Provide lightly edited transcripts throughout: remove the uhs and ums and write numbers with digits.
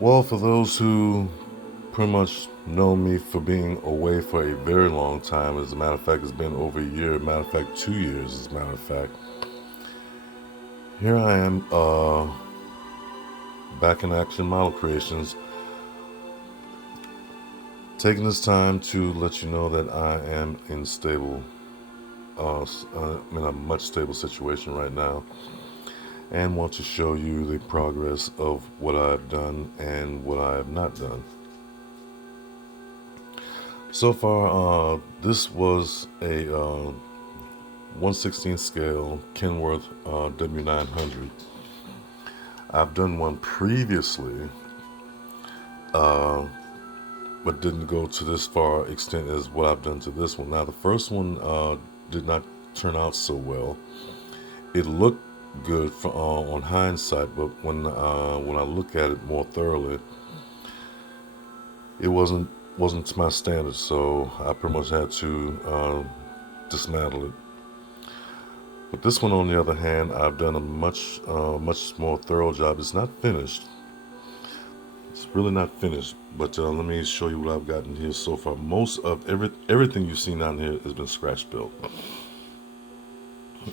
Well, for those who pretty much know me for being away for a very long time, as a matter of fact, it's been over a year, matter of fact, 2 years, as a matter of fact. Here I am, back in action, Model Creations, taking this time to let you know that I am in stable, I'm in a much stable situation right now, and want to show you the progress of what I've done and what I have not done. So far, this was a 1/16 scale Kenworth W900. I've done one previously, uh, but didn't go to this far extent as what I've done to this one. Now, the first one did not turn out so well. It looked good on hindsight, but when I look at it more thoroughly, it wasn't to my standards. So I pretty much had to dismantle it. But this one, on the other hand, I've done a much more thorough job. It's not finished. It's really not finished. But let me show you what I've gotten here so far. Most of everything you've seen down here has been scratch built.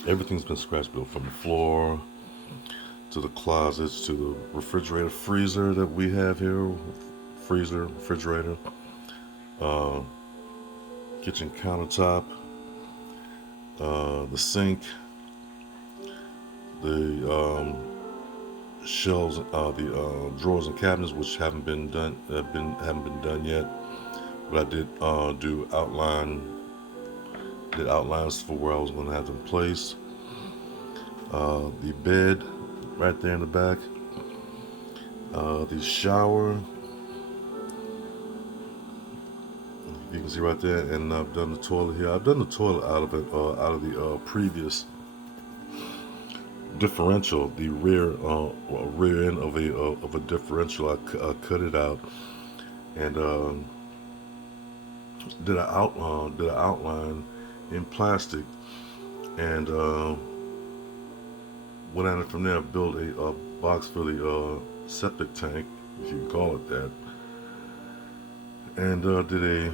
Everything's been scratch built, from the floor to the closets to the refrigerator, freezer that we have here, freezer, refrigerator, uh, kitchen countertop, the sink, the shelves, the drawers and cabinets, which haven't been done yet. But I did did outlines for where I was going to have them placed. The bed right there in the back. The shower, you can see right there, and I've done the toilet here. I've done the toilet out of the previous differential, the rear end of a differential. I cut it out and did an outline in plastic, and went at it from there. Built a box for the septic tank, if you can call it that, and did a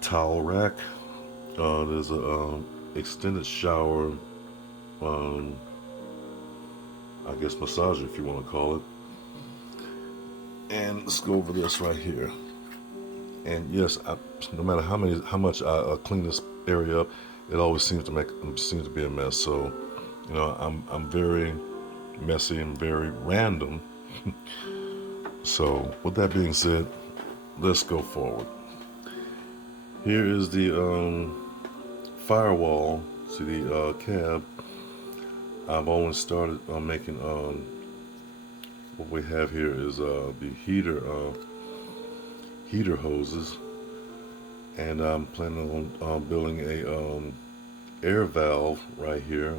towel rack. There's a extended shower, um, I guess massager, if you want to call it. And let's go over this right here. And yes, no matter how much I clean this area up, it always seems to be a mess. So, I'm very messy and very random. So, with that being said, let's go forward. Here is the firewall to the cab. I've only started making what we have here is the heater hoses, and I'm planning on building a air valve right here.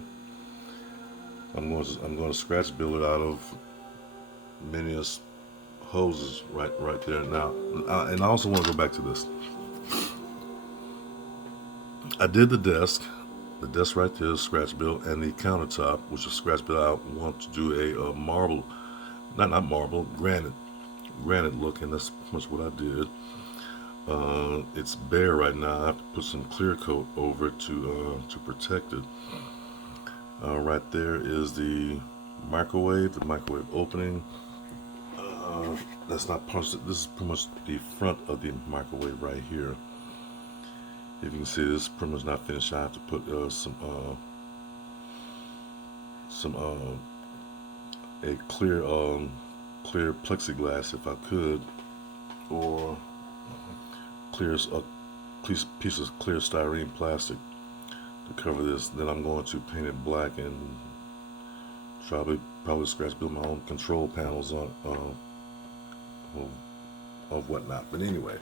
I'm going to scratch build it out of many hoses right there. Now, and I also want to go back to this. I did the desk. The desk right there is scratch built, and the countertop, which is scratch built. I want to do a marble, not marble, granite look, and that's pretty much what I did. It's bare right now. I have to put some clear coat over it to protect it. Right there is the microwave opening. That's not punched. This is pretty much the front of the microwave right here. If you can see, this is pretty much not finished. I have to put some a clear plexiglass, if I could, or clear a piece of clear styrene plastic to cover this. Then I'm going to paint it black and probably scratch build my own control panels on of whatnot. But anyway,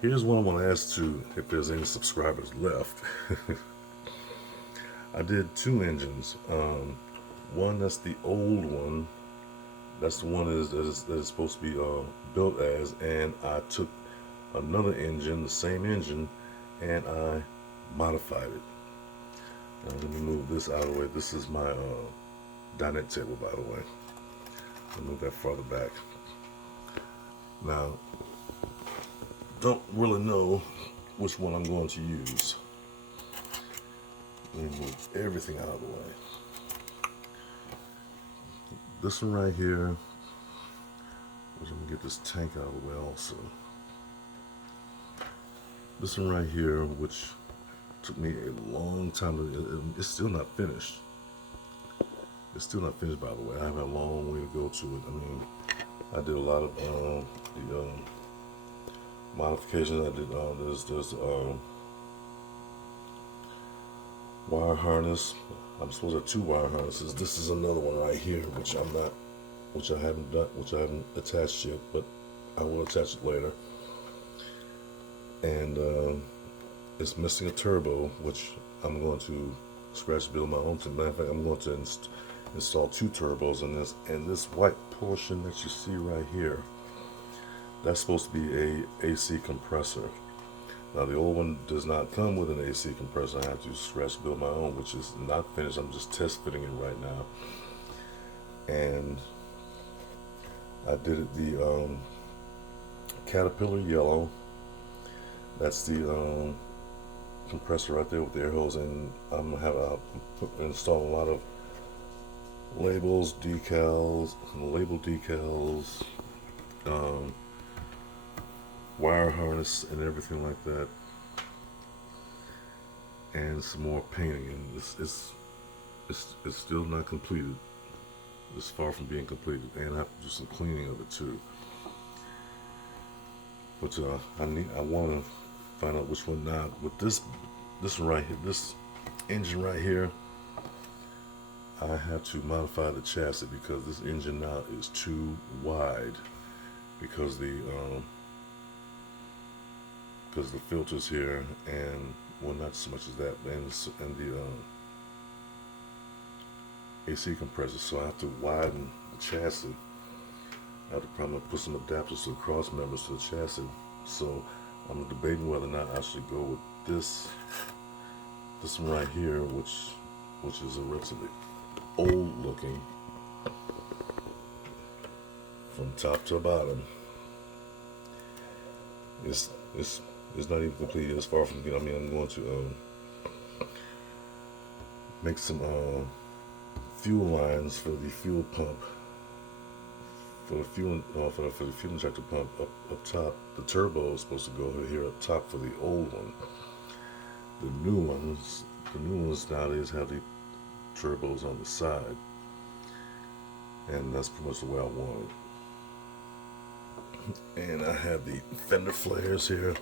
here's what I want to ask too, if there's any subscribers left. I did two engines. One, that's the old one. That's the one that is supposed to be built as, and I took another engine, the same engine, and I modified it. Now let me move this out of the way. This is my dinette table, by the way. I'll move that farther back. Now, don't really know which one I'm going to use. Let me move everything out of the way. This one right here, which I'm gonna get this tank out of the way also. This one right here, which took me a long time to, it's still not finished. It's still not finished, by the way. I have a long way to go to it. I mean, I did a lot of the modifications. I did there's wire harness. I'm supposed to have 2 wire harnesses. This is another one right here, which I haven't attached yet, but I will attach it later. And it's missing a turbo, which I'm going to scratch build my own. Matter of fact, I'm going to install 2 turbos in this. And this white portion that you see right here, that's supposed to be a AC compressor. Now the old one does not come with an AC compressor. I have to scratch build my own, which is not finished. I'm just test fitting it right now. And I did it the Caterpillar yellow. That's the compressor right there with the air hose, and I'm gonna install a lot of labels, decals, wire harness and everything like that, and some more painting. And it's still not completed. It's far from being completed, and I have to do some cleaning of it too. But I want to find out which one now. With this one right here, this engine right here, I have to modify the chassis because this engine now is too wide because the filters here, and well, not so much as that, and the AC compressor. So I have to widen the chassis. I have to probably put some adapters to the cross members to the chassis. So I'm debating whether or not I should go with this one right here, which is a relatively old looking from top to bottom. It's not even complete. It's far from. I mean, I'm going to make some fuel lines for the fuel pump. For the fuel injector pump up top. The turbo is supposed to go here up top for the old one. The new ones nowadays have the turbos on the side, and that's pretty much the way I want it. And I have the fender flares here.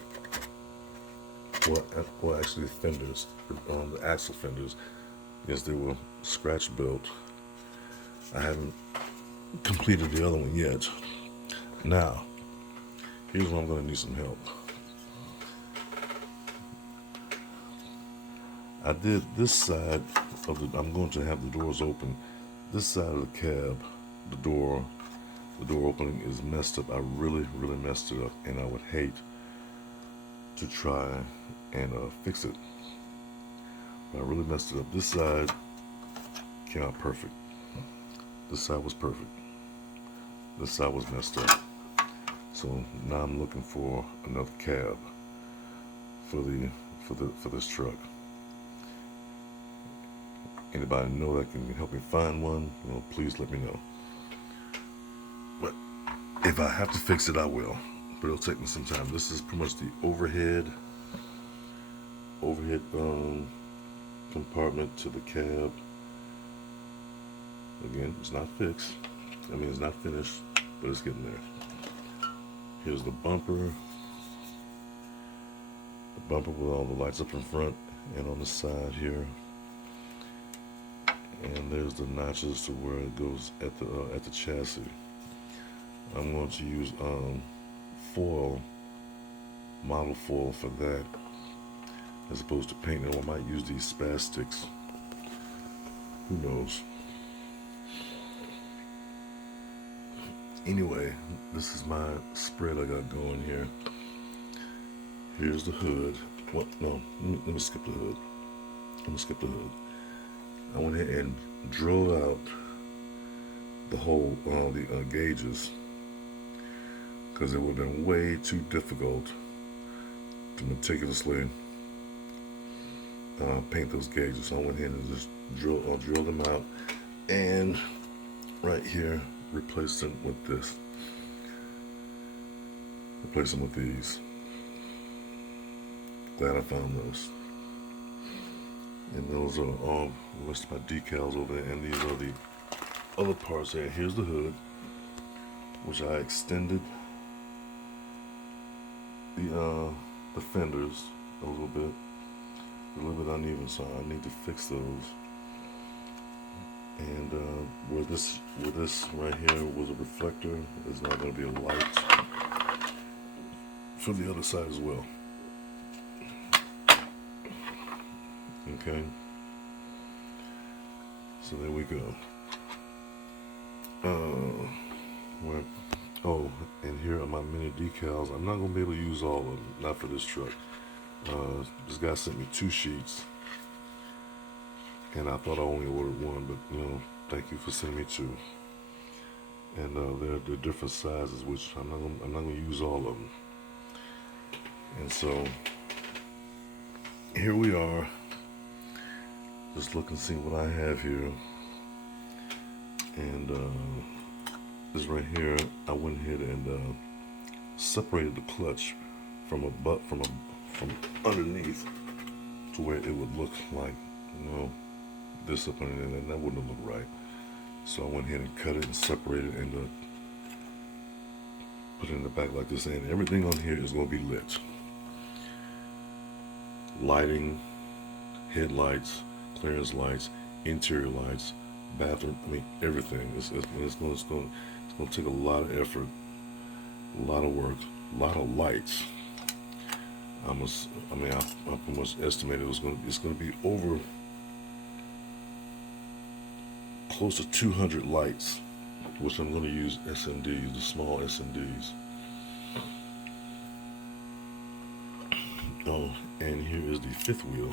Well, actually, the fenders on the axle fenders, yes, they were scratch built. I haven't completed the other one yet. Now, here's where I'm going to need some help. I did this side of the. I'm going to have the doors open. This side of the cab, the door opening is messed up. I really messed it up, and I would hate to try and fix it. But I really messed it up. This side came out perfect. This side was perfect. This side was messed up. So now I'm looking for another cab for this truck. Anybody know that can help me find one? Well, please let me know. But if I have to fix it, I will. But it'll take me some time. This is pretty much the overhead compartment to the cab. Again, it's not fixed. I mean, it's not finished, but it's getting there. Here's the bumper. The bumper with all the lights up in front and on the side here. And there's the notches to where it goes at the chassis. I'm going to use foil, model foil for that, as opposed to paint. Or I might use these spastics. Who knows? Anyway, this is my spread I got going here. Here's the hood. What? No, let me skip the hood. I went ahead and drove out the gauges, because it would have been way too difficult to meticulously paint those gauges. So I went ahead and just drill them out, and right here replace them with this. Replace them with these. Glad I found those. And those are all the rest of my decals over there. And these are the other parts there. Here's the hood, which I extended the fenders a little bit uneven, so I need to fix those. And where this right here was a reflector, is now going to be a light for the other side as well. Okay, so there we go. Where? Oh, and here are my mini decals. I'm not gonna be able to use all of them, not for this truck. This guy sent me 2 sheets, and I thought I only ordered 1, but thank you for sending me 2. And they're different sizes, which I'm not gonna use all of them. And so here we are. Just look and see what I have here. And this right here, I went ahead and separated the clutch from underneath to where it would look like, this up underneath, and that wouldn't look right. So I went ahead and cut it and separated it and put it in the back like this. And everything on here is going to be lit. Lighting, headlights, clearance lights, interior lights, bathroom, everything. It's going to take a lot of effort, a lot of work, a lot of lights. I pretty much estimated it's going to be over close to 200 lights, which I'm going to use SMDs, the small SMDs. Oh, and here is the 5th wheel,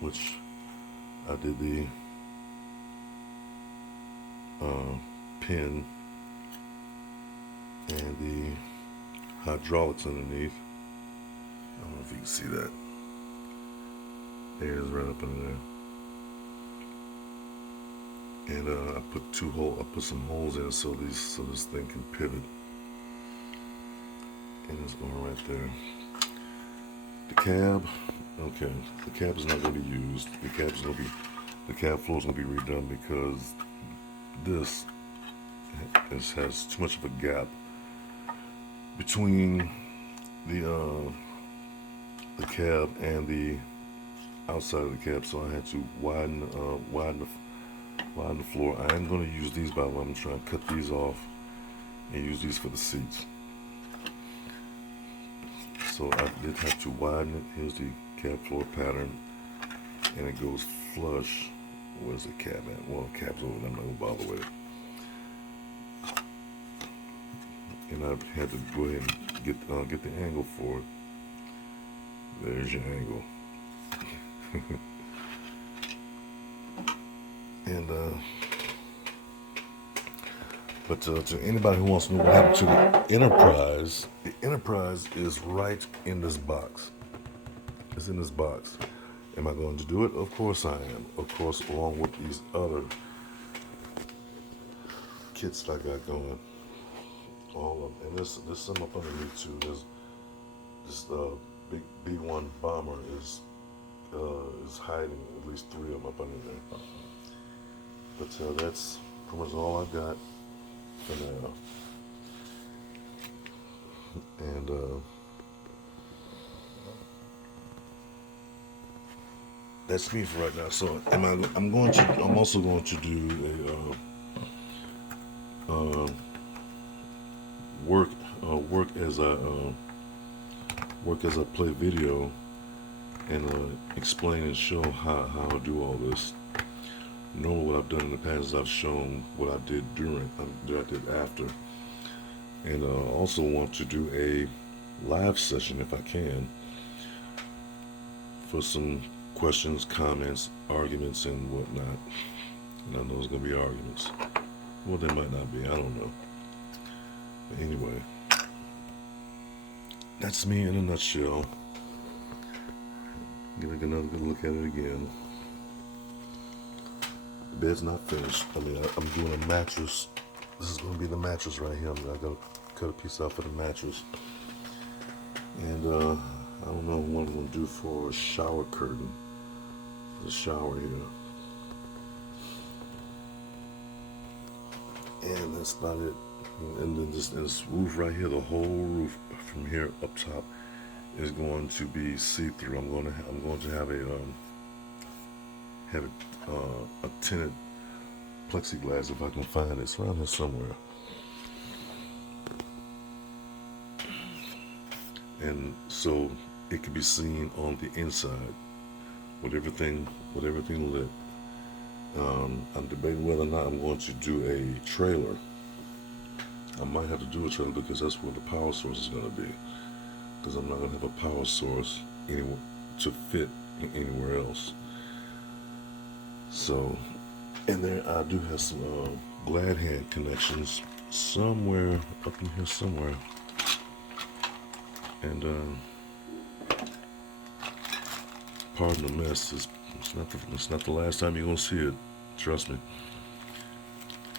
which I did the pin and the hydraulics underneath. I don't know if you can see that. There it is, right up in there. And I put some holes in it so this thing can pivot. And it's going right there. The cab, okay. The cab is not going to be used. The cab floor is going to be redone because this has too much of a gap between the cab and the outside of the cab, so I had to widen the floor. I am going to use these, by the way. I'm trying to cut these off and use these for the seats. So I did have to widen it. Here's the cab floor pattern, and it goes flush. Where's the cab at? Well, the cab's over there. I'm not going to bother with it. And I had to go ahead and get the angle for it. There's your angle. And but to anybody who wants to know what happened to the Enterprise is right in this box. It's in this box. Am I going to do it? Of course I am. Of course, along with these other kits that I got going. All of them. And there's some up underneath too. There's this big B-1 bomber is hiding, at least 3 of them up under there. But that's pretty much all I got for now. And that's me for right now. So I'm also going to do a work as I play video and explain and show how I do all this. Normally what I've done in the past is I've shown what I did that I did after. And also want to do a live session if I can for some questions, comments, arguments, and whatnot. And I know there's gonna be arguments. Well, there might not be. I don't know. But anyway, that's me in a nutshell. Get another good look at it again. The bed's not finished. I'm doing a mattress. This is going to be the mattress right here. I got to cut a piece out for the mattress. And I don't know what I'm going to do for a shower curtain. The shower here. And that's about it. And then this roof right here, the whole roof from here up top is going to be see-through. I'm going to have a tinted plexiglass if I can find it. It's around here somewhere. And so it can be seen on the inside with everything lit. I'm debating whether or not I'm going to do a trailer. I might have to do a trailer because that's where the power source is going to be. Because I'm not going to have a power source anywhere to fit anywhere else. So, and there I do have some glad hand connections somewhere up in here somewhere. And pardon the mess. It's not the last time you're gonna see it. Trust me.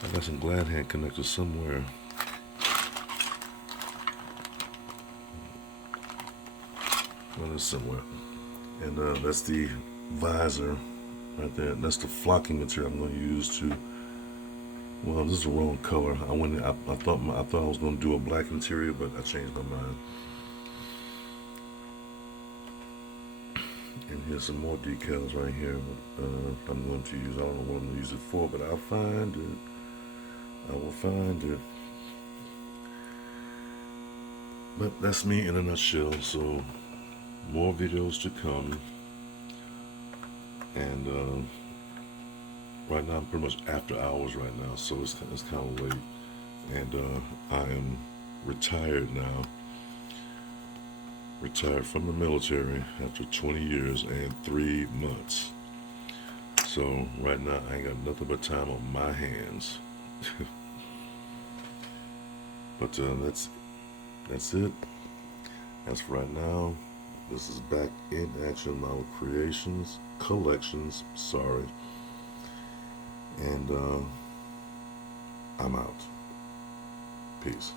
I got some glad hand connectors somewhere. Well, it's somewhere. And that's the visor right there. That's the flocking material I'm going to use to. Well, this is the wrong color. I thought I was going to do a black interior, but I changed my mind. And here's some more decals right here. I'm going to use. I don't know what I'm going to use it for, but I'll find it. I will find it. But that's me in a nutshell. So more videos to come. And right now I'm pretty much after hours right now, so it's kind of late. And I am retired now. Retired from the military after 20 years and 3 months. So right now I ain't got nothing but time on my hands. But that's it. As for right now, this is back in action. Model creations, collections. Sorry. And I'm out. Peace.